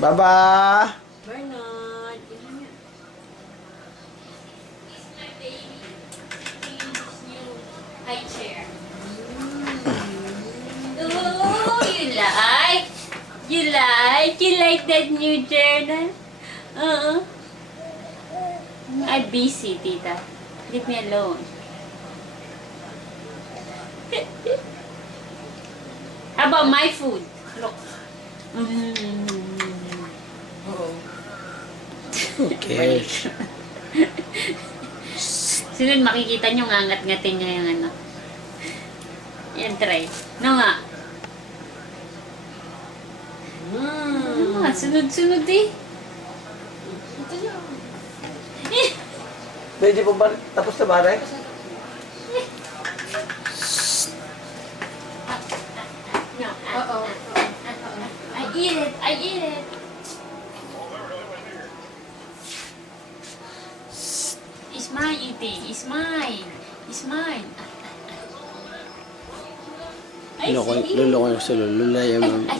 Baba! Bernard. High chair. Oh, you like? You like? You like that new journal? I'm busy, tita. Leave me alone. How about my food? Look. Who cares? Sunod makikita nyo ngangat-ngatin nyo yung ano. Yan, try. No nga. Sunod-sunod eh. Ito niyo. Pwede po ba tapos na bare? No. Oo. I eat it. I eat it. It's my eating. It's mine. It's mine. I see. Luloko sa lulaya mo. I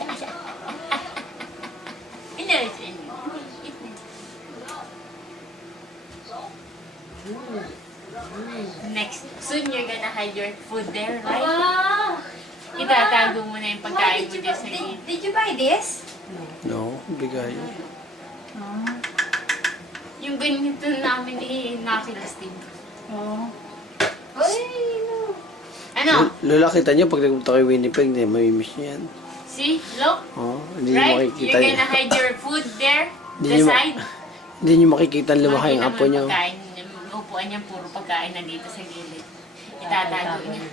know it's in you. Next, soon you're gonna hide your food there, right? Ah! Itatago mo na yung pagkain mo dyan sa gilid. Did you buy this? No, bigay. Yung ganito namin nakilas din. Oh. Ay, no. Ano? Lola, kita niyo pag nagpunta kay Winnipeg, hindi mamimiss niyo yan. See? Look? Oh, hindi niyo Right? makikita You're niyo. gonna hide your food there? Hindi The niyo side? Hindi niyo makikita ang lumaki yung Makikita apo mo niyo. yung pagkain, yung upuan niya, puro pagkain na dito sa gilid. Itatago niya.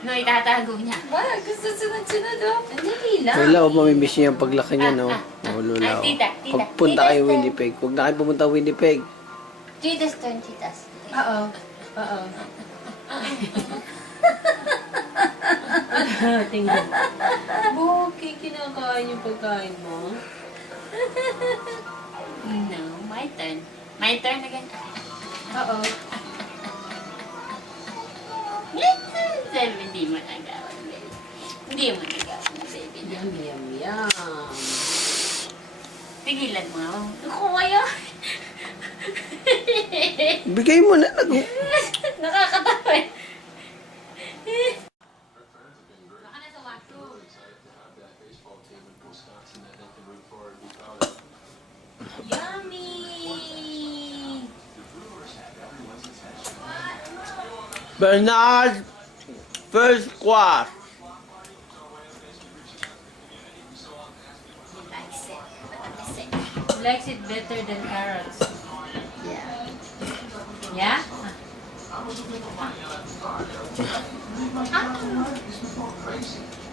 No, itatago niya. Wala, gusto sunod-sunod oh. Andali lang. Lola, huwag mamimiss niyo yung paglaki niya, no? Oh, Lola. Ah, tita, tita. Pagpunta kayo Winnipeg, huwag na kayo pumunta Winnipeg. Tita's turn, tita's. Oo. Oo. Tingnan. Buki, kinakain yung pagkain mo. No, my turn. My turn again. Oo. Hindi mo nagawa, baby. Hindi mo nagawa, baby. Yum, yum, yum. Tigilan mo nga. Ako kayo. Bigay mo na. Nakakatawa eh. Baka na sa washroom. Yummy! Bernard, first class. He likes it better than carrots. Yeah. Yeah?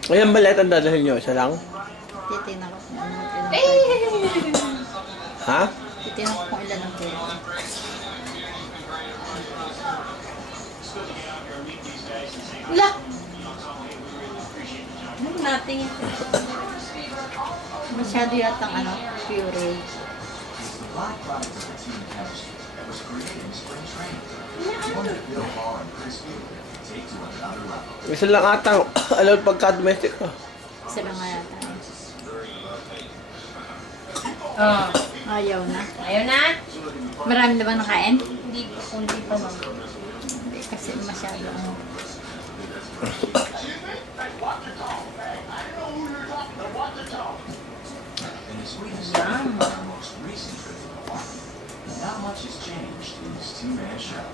Ayan ba lahat ang dadalhin nyo? Isa lang? Titignan ko kung ano ilan ang pwede. Ha? Titignan ko kung ilan ang pwede. Wala! Nothing. Masyado yatang ano, puree. Isa lang atang allowed pagka-domestic ko. Isa lang nga yata. Oh. Ayaw na. Ayaw na? Marami na bang nakain? Hindi pa, kunti pa lang. Hindi, kasi masyado ano. Yum. Not much has changed in this two-man show.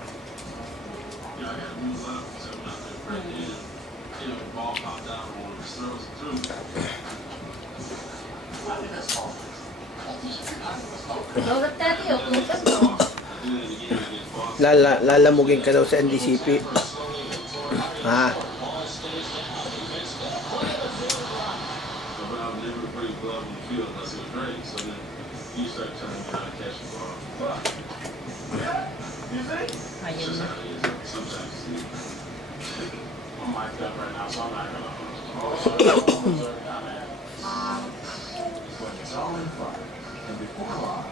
Logat tati, oh. Lutas mo. Lalamugin ka daw sa NDCP. Ha? Ayaw na. It's all in fun. And before long,